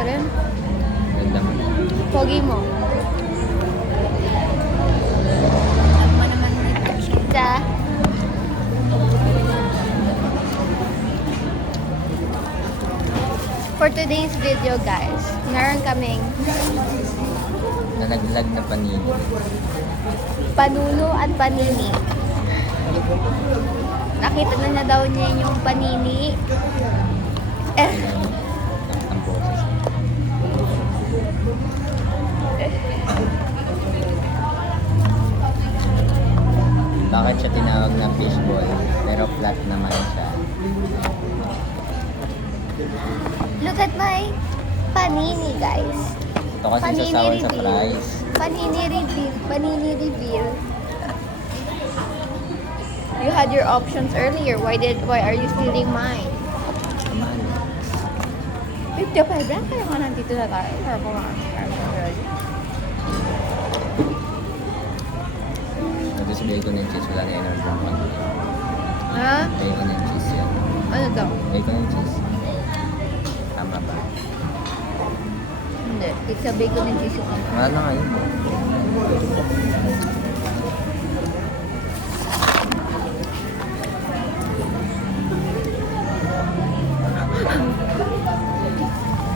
pa rin. Ganda mo. Pogi mo. Ano mo naman dito, Chita? For today's video, guys, meron kaming Nalaglag na panini. panuno at panini. Nakita na niya daw niya yung panini. Ang boses. Bakit siya tinawag na fishball? Pero flat naman siya. Look at my panini, guys. Ito kasi Panini sasawan sa reveal. fries. Panini reveal. Panini reveal. You had your options earlier. Why are you stealing mine? Naman. 50 pwede. Kaya nga nandito na tayo. Para kumakas. Tapos bacon and cheese. Wala na yun. Ha? Bacon and cheese yan. Ano to? Bacon and cheese. Tama ba? Hindi. Pizza, bacon, and cheese yung ano. Wala na nga yun.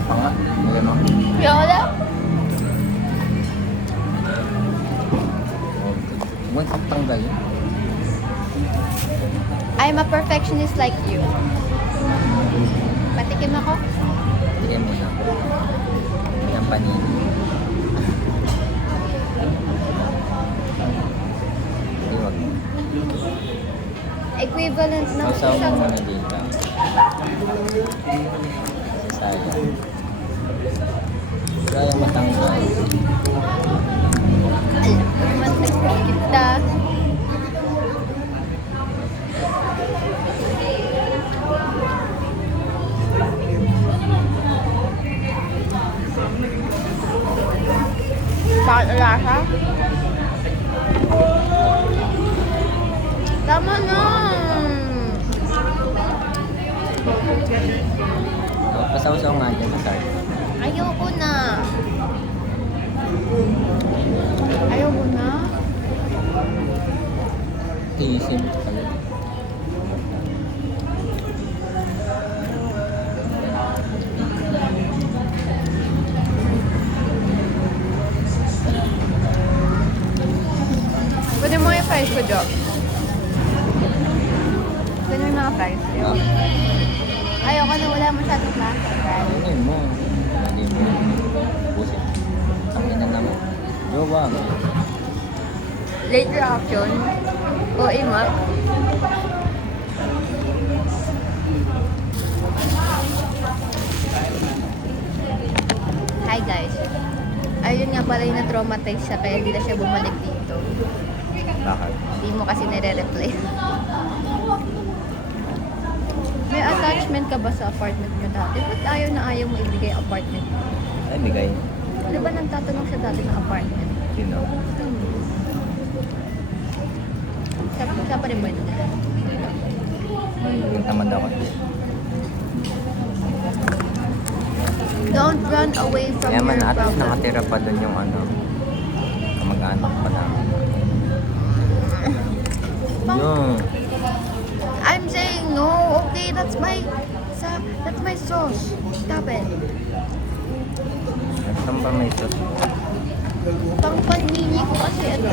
Panga. Wala mo. Kaya wala. Huwag sa tanggalin. I'm a perfectionist like you. Patikim ako. Tigay mo na. Yung panini. Hindi, wag mo. Equivalent ng Masaw mo isang... muna dito. Sayang. Sayang matanggal. Alam mo naman, kita. Bakit lasa? Tama na! Pasaw-saw nga dyan sa start. Ayoko na. Ayoko na. Tiisin pala. Pwede mo yung fries ko, Job. Pwede mo yung mga fries. Ah, Ayoko na wala masyadong lasa. ano yun mo? Hindi mo. Pusit. Ang ina naman. Jowa. Late reaction. O, ima. Hi guys. Ayun nga pala yung na-traumatize siya kaya hindi na siya bumalik dito. Bakit? Hindi mo kasi nire-replay. May attachment ka ba sa apartment mo dati? Ba't ayaw na ayaw mo ibigay ang apartment mo? Ay, bigay. Di ba nagtatanong siya dati ng apartment? You know. Siya pa rin ba yun? Yung tamad ako. Don't run away from Kaya man, your at least problem. nakatira pa dun yung ano. Kamag-anak pa namin. Yung. I'm saying no. Okay, that's my sauce. Stop it. Saan pa may sauce? Pang panini ko kasi ito.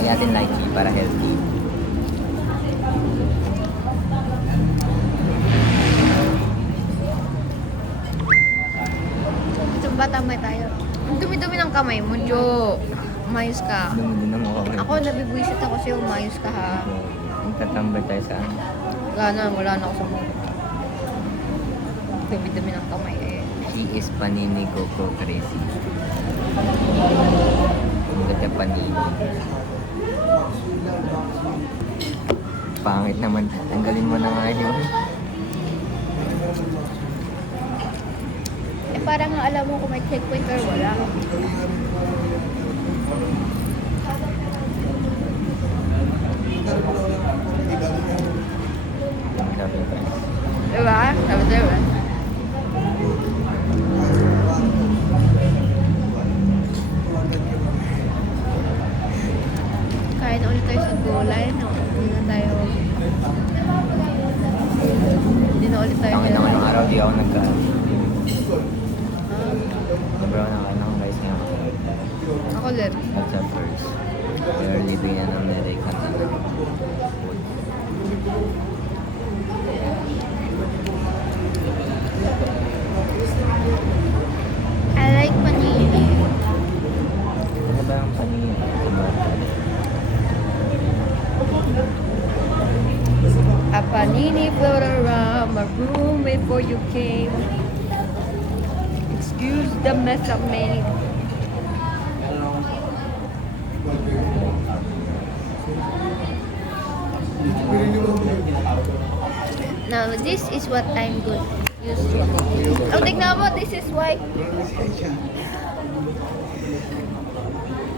Lagyan natin lychee para healthy. Itong batang may tayo. Ang dumi-dumi ng kamay mo, Jo. Umayos ka. Dumi din ang mukha ko. Ako, nabibwisit ako sa'yo. Umayos ka, ha? Magtatambay tayo sa ano. Wala na ako sa mga. Dumi-dumi ng kamay, eh. She is panini coco crazy. Ang ganda panini. Pangit naman. Tanggalin mo na nga yun. Eh, parang nga alam mo kung may checkpoint or wala. Grabe yung price. ako nagkaan. Libre ako ng rice ngayon. Ako ulit. That's at first. We are living in American food. I like panini. Ano ba yung panini? A panini floated around my room before you came. Excuse the mess I made. Now, this is what I'm good used to. Oh, tignan mo, this is why.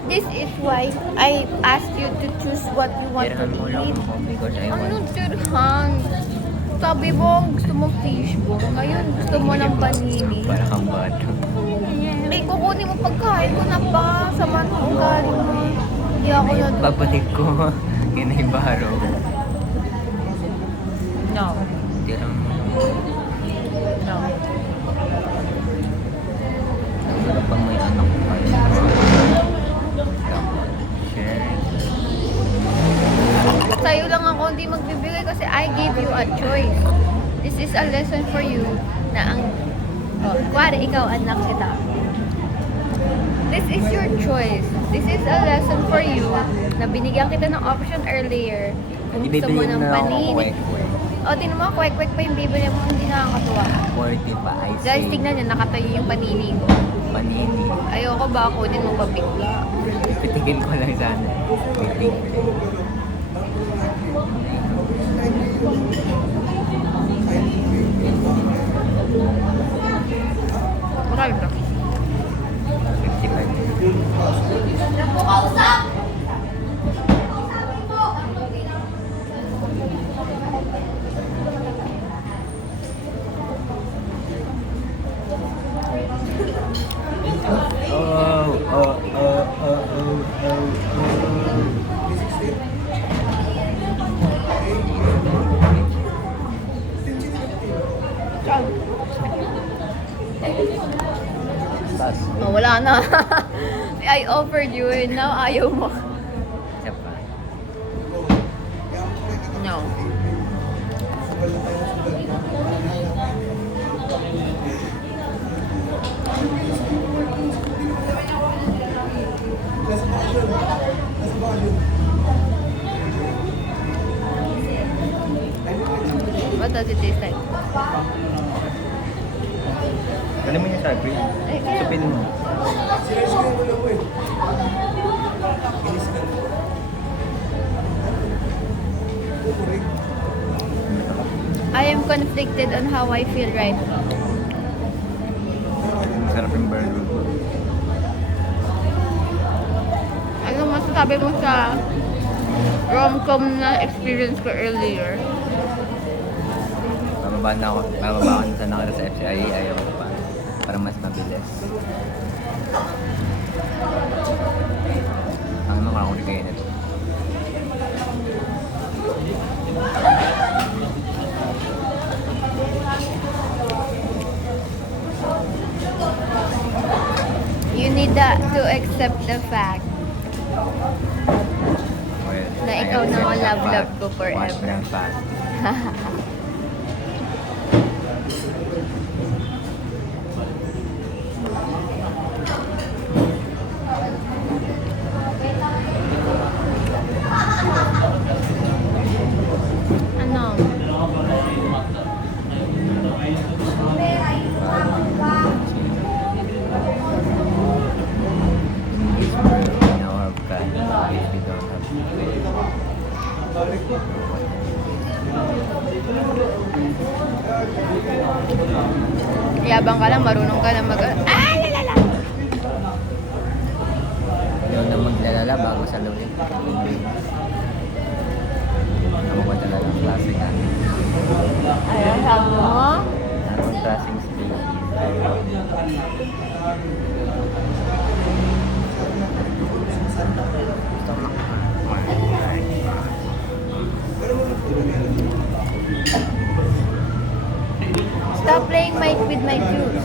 This is why I asked you to choose what you want to Tirahan mo lang eat. ako because I Ano want... tirhan? Sabi mo, gusto mo fishball. Ngayon, gusto mo ng panini. Para kang bata. Eh, kukunin mo pagkain ko na pa. Sama ng ugali mo. Hindi ako na... Babalik ko. Ginaibaro. No. Tirahan mo. No. Ano pang may anak ko kayo? Share. Sa'yo lang ako hindi magbibigay kasi I gave you a choice. This is a lesson for you na ang... Oh, kuwari ikaw anak kita. This is your choice. This is a lesson for you na binigyan kita ng option earlier. Kung gusto mo ng panini. O, tinan mo, kwek-kwek pa yung bibili mo. Hindi nakakatuwa. Quality pa, I say. Guys, tignan nyo, nakatayo yung panini ko. Panini. Ayoko ba ako din mo pabigla? Pitigil ko lang sana. Pitig. Marami ba? 55. Oh, wala na. I offered you and now ayaw mo. Isa pa. No. What does it taste like? Alam mo yung sabi? Eh, kaya- Supin mo. I am conflicted on how I feel right now. Sarap yung burger ko. Ano masasabi mo sa rom-com na experience ko earlier? Bababa ako na sana ako sa FCI. Ayaw ko pa. Para mas mabilis. Ang mga ako rin kayo nito. You need to accept the fact Well, na I ikaw na accept ang the love fact. ko forever. Watch ng fact. Ano? Yabang ka lang, marunong ka na mag... Ah! Lalala! Yun na maglalala bago sa lulit. Ako ba talaga klase ka? Ayaw, sabi mo? Anong klaseng species? Stop playing with my juice.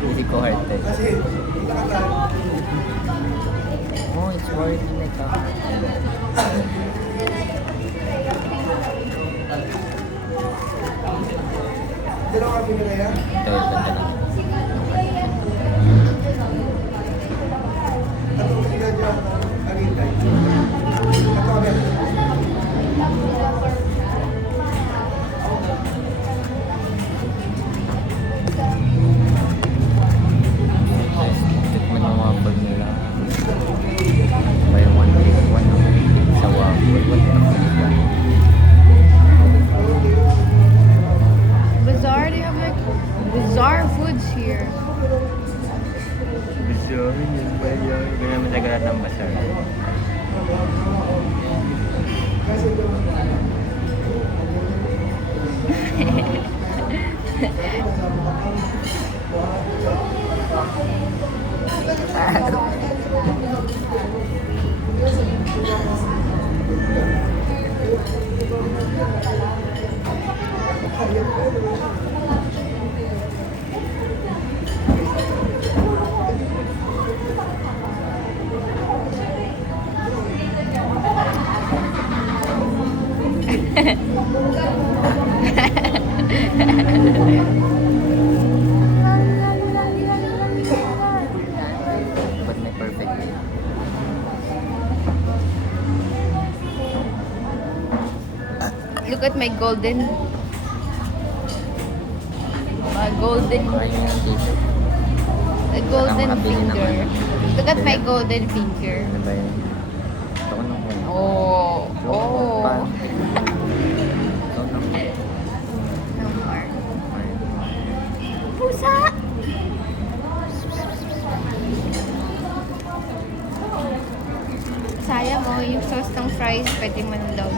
Hindi ko hard touch. Oh, it's working na ito. Ito, ganda na. Guys, tikman ng waffle nila. Buy one take one sa waffle. What the fuck? Bazaar, they have like bizarre foods here. Bizarre yun ba yun? Hindi naman nagalat ng basar. Ba't may perfect yun? Look at my golden Ayun yung t-shirt. Nakakabili finger. naman. Look at my golden finger. Ano ba yun? Ito ko nung una. Oh, oh. Ito nung No more. Pusa! Sayang mo, yung sauce ng fries, pwede mo na daw.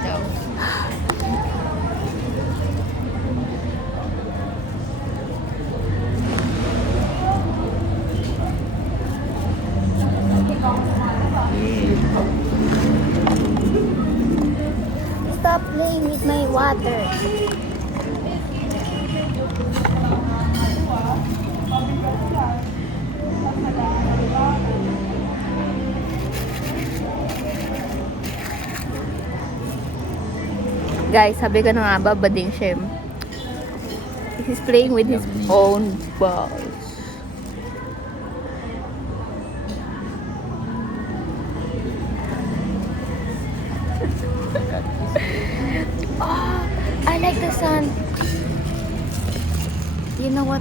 Stop playing with my water. Guys, sabi ko na nga, babading siya. He's playing with his own balls. Oh, I like the sun. You know what?